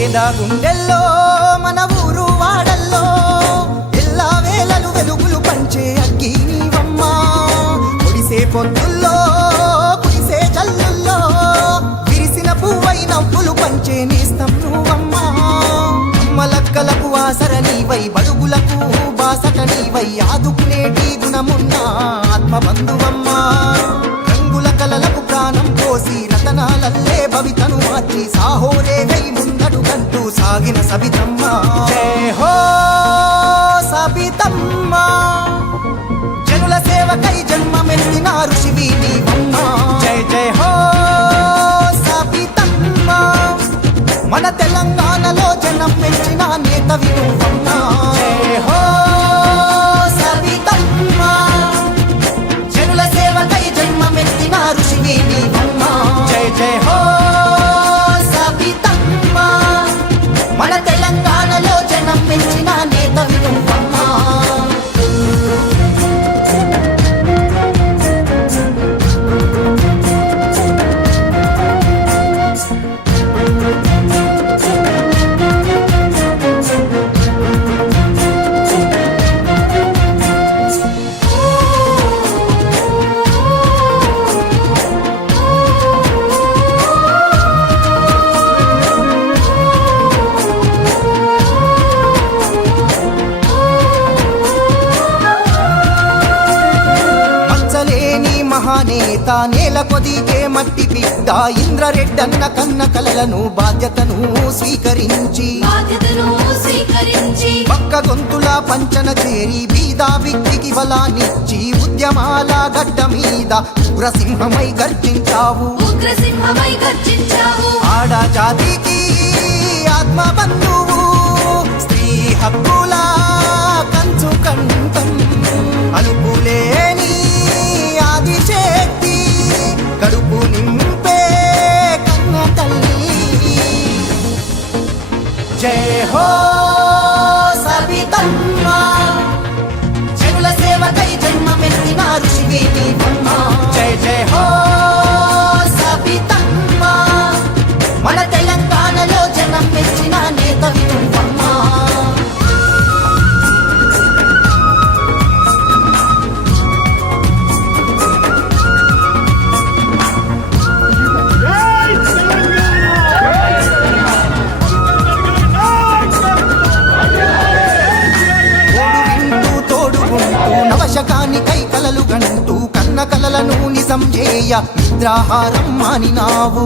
పేద గుండెల్లో మన ఊరు వాడల్లో ఎల్లా వేళలు వెలుగులు పంచే అగ్గి నీవమ్మా. కుడిసే పొద్దుల్లో కుడిసే జల్లుల్లో విరిసిన పువ్వై నవ్వులు పంచే నేస్తం నువ్వమ్మా. అమ్మలక్కలకు ఆసర నీవై బడుగులకు బాసట నీవై ఆదుకునేటి గుణమున్న ఆత్మబంధువమ్మా. రంగుల కలలకు ప్రాణం పోసి రతనాలల్లే భవితను మార్చి సాహోరేగై ముందడుగంటూ సాగిన సబితమ్మ. జయ హో సబితమ్మ, జనుల సేవకై జన్మమెత్తిన ఋషివి నీవమ్మ. జయ జయ హో సబితమ్మ, మన తెలంగాణలో జనం మెచ్చిన నేతవి నువ్వమ్మ. జయ హో సబితమ్మ, జనుల సేవకై జన్మమెత్తిన ఋషివి నీవమ్మ. జయ జయ హో సబితమ్మ, మన తెలంగాణలో జనం మెచ్చిన నేతవి నువ్వమ్మ. మహానేత నేల కొదికే మట్టి బిడ్డ ఇంద్రరెడ్డన్న కన్న కలలను బాధ్యతను స్వీకరించి పక్క గొంతుల పంచన చేరి బీదా బిక్కికి బలాన్నిచ్చి ఉద్యమాల గడ్డ మీద ఉగ్రసింహమై గర్జించావు. ఆడ జాతికి ఆత్మబంధువు, స్త్రీ హక్కుల కంచు కంఠం, అలుపులేని ఆదిశక్తి, కడుపు నింపే కన్న తల్లి. జయ హో సబితమ్మ, జనుల సేవకై జన్మమెత్తిన ఋషివి నీవమ్మ. జయ జయ హో సబితమ్మ, మన తెలంగాణలో జనం మెచ్చిన నేతవి నువ్వమ్మ. నవశకానికై కలలు గంటూ కన్న కలలను నిజం చేయ నిద్రాహారం మానినావు.